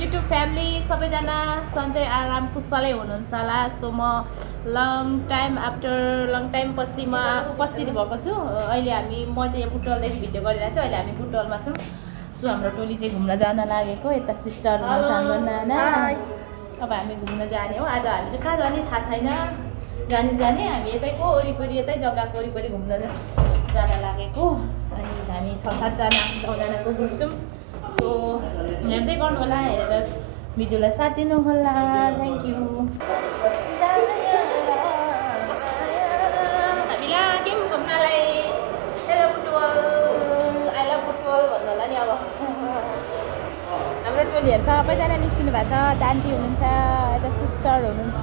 YouTube family सबैजना सन्चै आराम कुशलै हुनुहुन्छ होला। सो म लङ टाइम पछि म उपस्थित भएको छु। अहिले म चाहिँ यहाँ बुटवलदेखि भिडियो गरिरहेको छु। अहिले हामी बुटवलमा छौँ। सो हाम्रो टोली चाहिँ घुम्न जान लागेको। यता सिस्टर हुनुहुन्छ हाम्रो नाना। अब हामी घुम्न जाने हो। आज हामी चाहिँ कहाँ जाने थाहा छैन। जाने हामी यतैको वरिपरि जग्गाको वरिपरि घुम्न जान लागेको। अनि हामी 6-7 जना 9 जनाको ग्रुप छौँ। सो हेर्दै गर्नु होला, हेरेर भिडियोलाई साथ दिनु होला। Thank you. हामी लाग्यौँ घुम्नलाई। Hello Butwal, I love Butwal भन्नु होला नि। अब हाम्रो टोलीहरू सबैजना निस्किनु भएको छ। दान्ती हुनुहुन्छ, यता सिस्टर हुनुहुन्छ,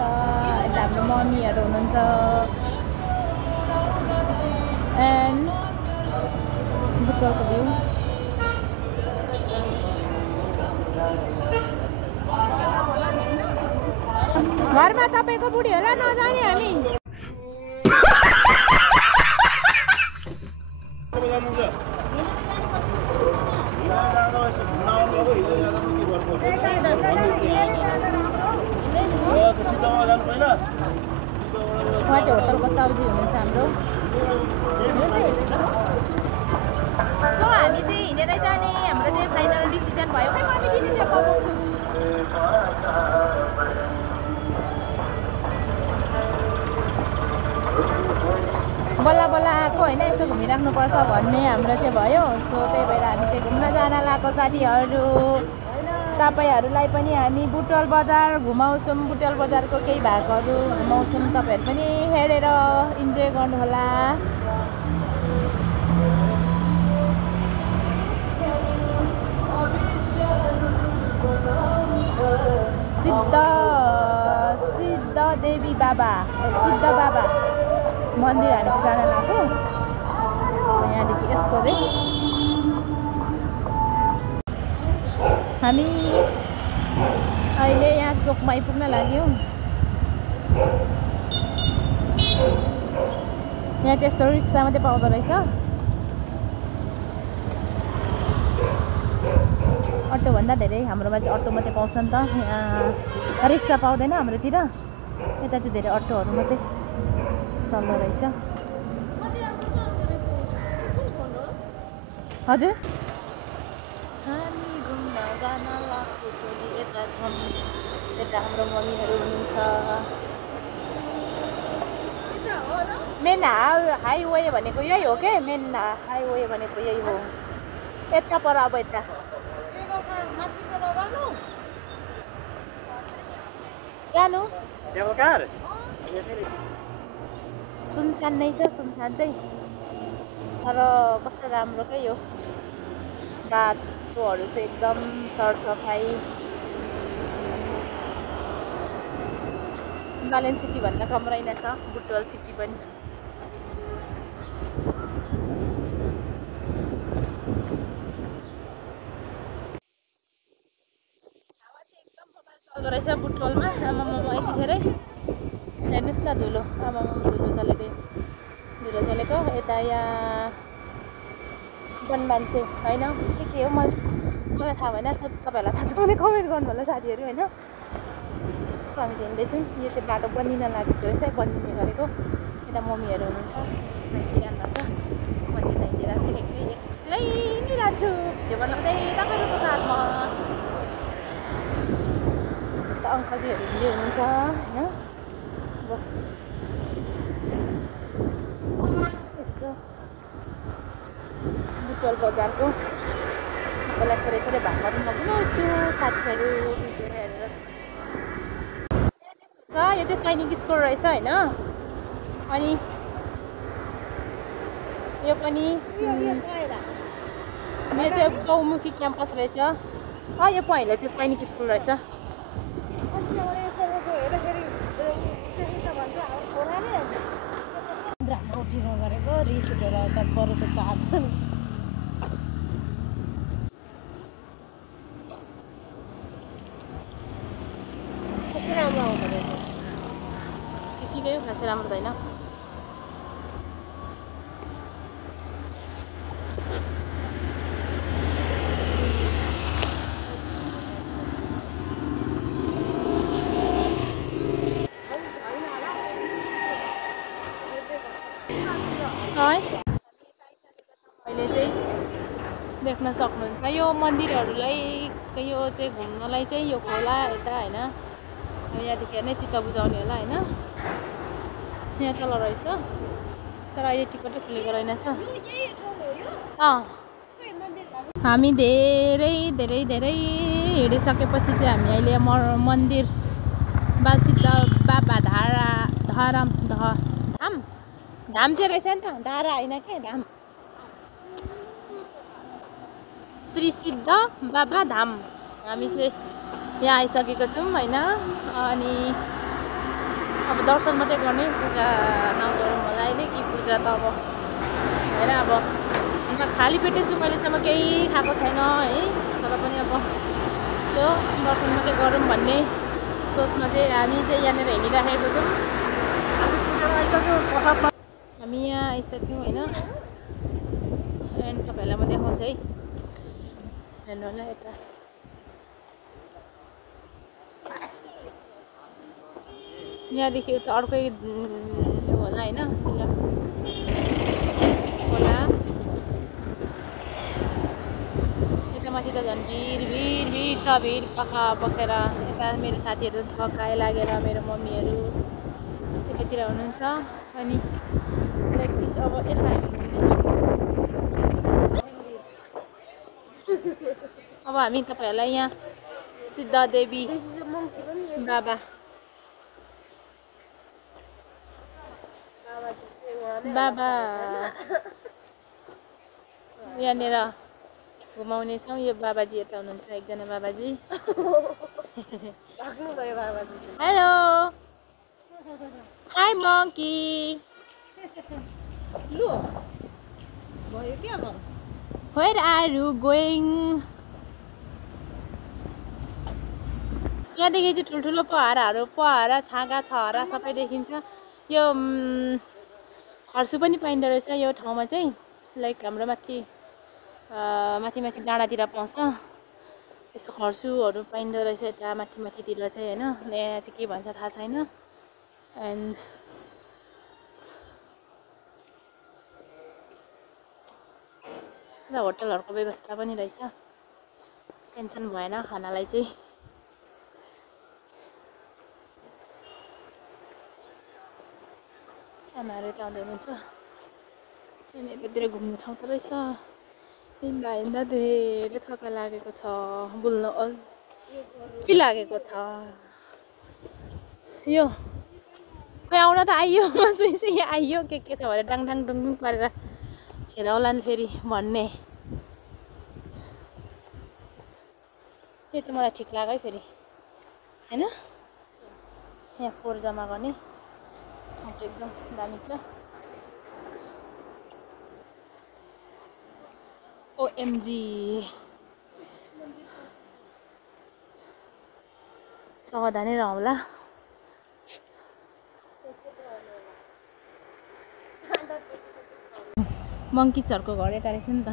यता हाम्रो मम्मीहरू हुनुहुन्छ। एन्ड बुटवलको भ्यू। घरमा तपाईँको बुढी होला नजाने हामी। उहाँ चाहिँ होटलको सब्जी हुनुहुन्छ हाम्रो। सो हामी चाहिँ हिँडेरै जाने। हाम्रो चाहिँ फाइनल डिसिजन भयो। खै मम्मी दिदी त्यो पकाउँछु। बल्ल आएको होइन, यसो घुमिराख्नुपर्छ भन्ने हाम्रो चाहिँ भयो। सो त्यही भएर हामी चाहिँ घुम्न जान लागेको साथीहरू। तपाईँहरूलाई पनि हामी बुटवल बजार घुमाउँछौँ। बुटवल बजारको केही भागहरू घुमाउँछौँ। तपाईँहरू पनि हेरेर इन्जोय गर्नुहोला। सिद्ध देवी बाबा, सिद्ध बाबा मन्दिर हामी जान लाग्यो। यहाँदेखि यस्तो रे हामी अहिले यहाँ चोकमा आइपुग्न लाग्यौँ। यहाँ चाहिँ यस्तो रिक्सा मात्रै पाउँदो रहेछ। अटोभन्दा धेरै हाम्रोमा चाहिँ अटो मात्रै पाउँछ नि त। यहाँ रिक्सा पाउँदैन हाम्रोतिर। यता चाहिँ धेरै अटोहरू मात्रै चल्दो रहेछ। हजुर हामी घुम्न जान लाग्यो टोली यता छौँ। यता हाम्रो मम्मीहरू हुनुहुन्छ। मेन हाइवे भनेको यही हो के? मेन हाइवे भनेको यही हो। यता पर अब यता जानु सुनसान नै छ। सुनसान चाहिँ तर कस्तो राम्रो के यो बाटोहरू चाहिँ एकदम सरसफाइ। बालेन सिटी भन्दा कम रहेनछ बुटवल सिटी पनि। हावा चाहिँ एकदम बबाल चल्दो रहेछ बुटवलमा। आमामामा यतिखेरै हेर्नुहोस् न धुलो। आमामामा धुलो चलेको। यता यहाँ वन मान्छे होइन के हो मलाई थाहा भएन। तपाईँहरूलाई थाहा छ भने कमेन्ट गर्नु होला साथीहरू होइन। सो हामी चाहिँ हिँड्दैछौँ। यो चाहिँ बाटो बनिन लागेको रहेछ, बनिने गरेको। यता मम्मीहरू हुनुहुन्छ, हिँडिरहनु भएको छ। म चाहिँ हिँडिरहेको छु, एक्लै हिँडिरहेको छु। त्यो बनाउँदै तपाईँहरूको साथमा। यता अङ्कलजीहरू हिँड्दै हुनुहुन्छ होइन। यस्तो बुटवल बजारको तपाईँलाई थोरै भागहरू म घुमाउँछु साथीहरू। भिडियो हेरेर यो चाहिँ सैनिक स्कुल रहेछ होइन। अनि यो पनि यो चाहिँ बहुमुखी क्याम्पस रहेछ। यो पहिला चाहिँ सैनिक स्कुल रहेछ। गरेको रिस उठेर त बरु त चाहन्छ। कस्तो राम्रो आउँदो रहेछ। ठिकै हो, खासै राम्रो छैन। देख्न सक्नुहुन्छ। यो मन्दिरहरूलाई यो चाहिँ घुम्नलाई चाहिँ यो खोला यता होइन, अब यहाँदेखि नै चित्त बुझाउने होला होइन। यहाँ तल रहेछ तर अहिले टिकटै खुलेको रहेनछ। हामी धेरै धेरै धेरै हिँडिसकेपछि चाहिँ हामी अहिले मन्दिर बालसिद्ध बाबा धाम चाहिँ रहेछ नि त, धारा होइन के, धाम श्री सिद्ध बाबा धाम। हामी चाहिँ यहाँ आइसकेको छौँ होइन। अनि अब दर्शन मात्रै गर्ने, पूजा नगरौँ होला अहिले कि पूजा त अब होइन। अब अन्त खाली पेटै छु, अहिलेसम्म केही खाएको छैन है, तर पनि अब त्यो दर्शन मात्रै गरौँ भन्ने सोचमा चाहिँ हामी चाहिँ यहाँनिर हिँडिराखेको छौँ। हामी यहाँ आइसक्यौँ होइन। एन्ड तपाईँहरूलाई म देखाउँछु है, हेर्नु होला यता। यहाँदेखि उता अर्कै होला होइन, होला यता माथि त झन् भिड छ, भिड पखा बखेर। यता मेरो साथीहरू थकाइ लागेर मेरो मम्मीहरू यतातिर हुनुहुन्छ। अनि लाइक दिस अब यता अब हामी तपाईँहरूलाई यहाँ सिद्धदेवी बाबा यहाँनिर घुमाउनेछौँ। यो बाबाजी यता हुनुहुन्छ, एकजना बाबाजी। Hello, high monkey. Where are you going? यहाँदेखि चाहिँ ठुल्ठुलो पहराहरू, छाँगा छहरा सबै देखिन्छ। यो खर्सु पनि पाइँदो रहेछ यो ठाउँमा चाहिँ, लाइक हाम्रो माथि डाँडातिर पाउँछ यस्तो खर्सुहरू पाइँदो रहेछ यता माथितिर चाहिँ होइन। यहाँ चाहिँ के भन्छ थाहा छैन। एन्ड होटलहरूको व्यवस्था पनि रहेछ, टेन्सन भएन खानालाई चाहिँ। आमाहरू यता आउँदै हुनुहुन्छ। अनि यतातिर घुम्ने ठाउँ त रहेछ। हिँड्दा धेरै थका लागेको छ, बुल्न अल्छी लागेको छ। यो खोइ आउन त आइयो, सुई आइयो, के छ भनेर डाङ डुङ पारेर खेदाउला नि फेरि भन्ने। त्यो चाहिँ मलाई ठिक लाग्यो है फेरि होइन। यहाँ फोहोर जम्मा गर्ने ठाउँ चाहिँ एकदम दामी छ। ओएमजी सावधानै रहौँला। मङ्कीचहरूको घर यता रहेछ नि त,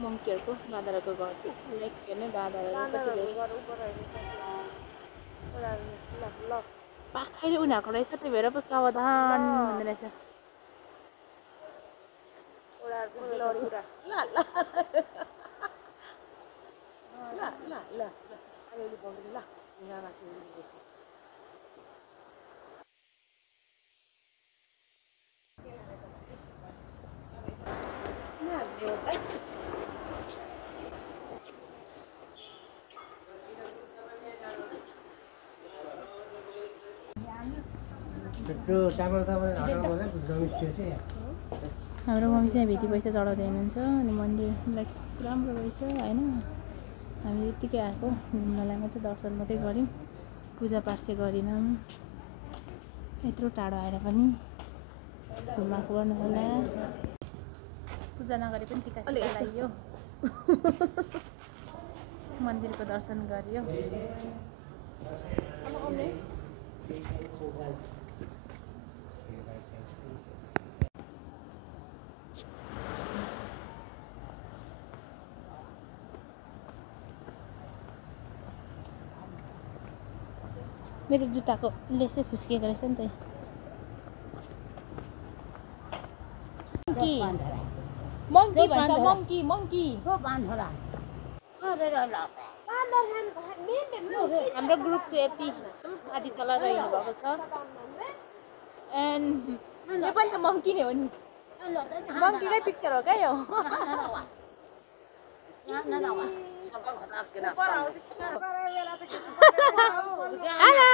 मङ्कीहरूको बाँदरहरूको घर चाहिँ लाइक हेर्ने बाँदरहरू पाखैले उनीहरूको रहेछ, त्यही भएर पो सावधान हुँदो रहेछ। हाम्रो मम्मी चाहिँ भित्री पैसा चढाउँदै हुनुहुन्छ। अनि मन्दिर लाइक राम्रो रहेछ होइन। हामी यत्तिकै आएको घुम्नलाई मात्रै, दर्शन मात्रै गऱ्यौँ, पूजापाठ चाहिँ गरेनौँ। यत्रो टाढो आएर पनि सुनमा गर्नु होला, पूजा नगरे पनि टिका लगाइयो, मन्दिरको दर्शन गरियो। मेरो जुत्ताको लेसै फुस्किएको रहेछ नि त। मङ्की भन्छ मङ्की मङ्की हाम्रो ग्रुप चाहिँ यति आदि तल रहनु भएको छ एन्ड यो पनि त मङ्की नै हो नि मङ्कीकै पिक्चर हो क्या यो हेलो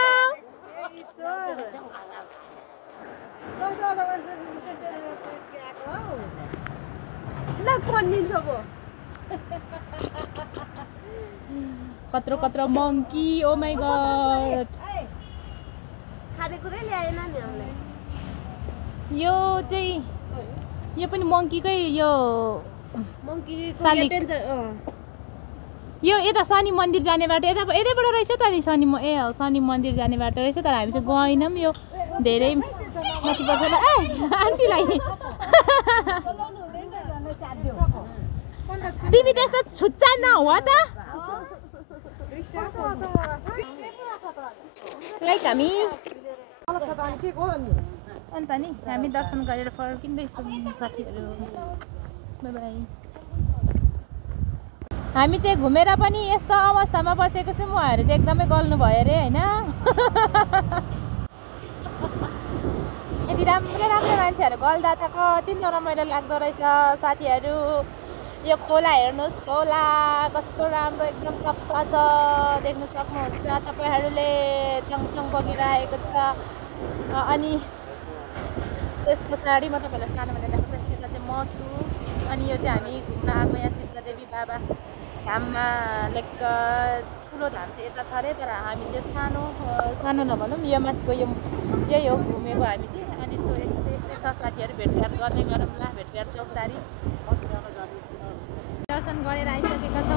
कत्रो कत्रो मङ्की ओ माई गॉड खानेकुरै ल्याएन नि हामीले यो चाहिँ यो पनि मङ्कीकै यो यो यता शनि मन्दिर जाने बाटो यतैबाट रहेछ त नि शनि मन्दिर जाने बाटो रहेछ तर हामी चाहिँ गएनौँ यो धेरै माथि पर्छ ल ए आन्टीलाई तिमी त्यस्तो छुच्चा नहो त लाइक हामी अन्त नि हामी दर्शन गरेर फर्किँदैछौँ साथीहरू बाई बाई हामी चाहिँ घुमेर पनि यस्तो अवस्थामा बसेको छौँ उहाँहरू चाहिँ एकदमै गल्नु भयो अरे होइन यति राम्रो राम्रो मान्छेहरू गल्दा त कति नरमाइलो लाग्दो रहेछ साथीहरू यो खोला हेर्नुहोस् खोला कस्तो राम्रो एकदम सफा छ देख्न सक्नुहुन्छ तपाईँहरूले चङचङ बगिरहेको छ अनि त्यस पछाडि म तपाईँलाई सानो भनेर देखाउँछु यता चाहिँ म छु अनि यो चाहिँ हामी घुम्न आएको यहाँ सिद्धदेवी बाबा धाममा लाइक ठुलो धाम चाहिँ यता छ अरे तर हामी चाहिँ सानो नभनौँ यो माथिको यही हो घुमेको हामी चाहिँ अनि सो यस्तै यस्तै छ साथीहरू भेटघाट गर्दै गरौँला भेटघाट चौतारी दर्शन गरेर आइसकेका छौँ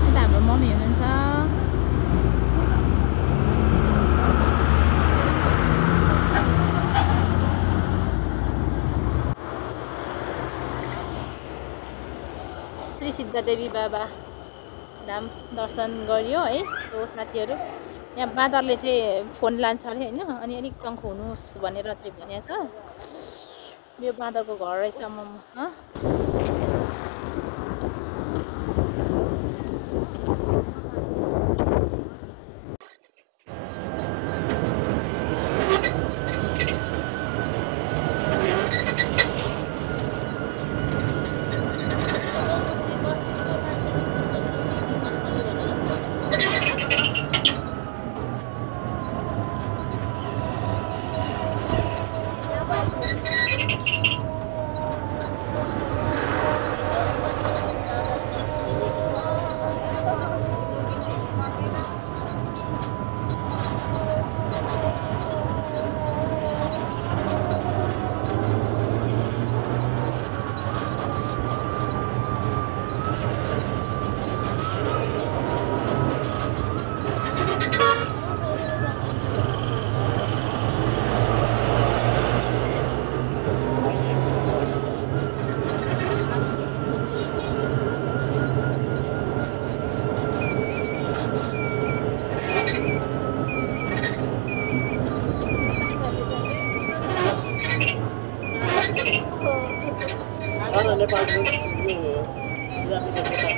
यता हाम्रो मम्मी हुनुहुन्छ श्री सिद्धदेवी बाबा धाम दर्शन गरियो है सो साथीहरू यहाँ बाँदरले चाहिँ फोन लान्छ अरे होइन अनि अलिक चङ्खो हुनुहोस् भनेर चाहिँ भनेको छ यो बाँदरको घर रहेछ नेपालको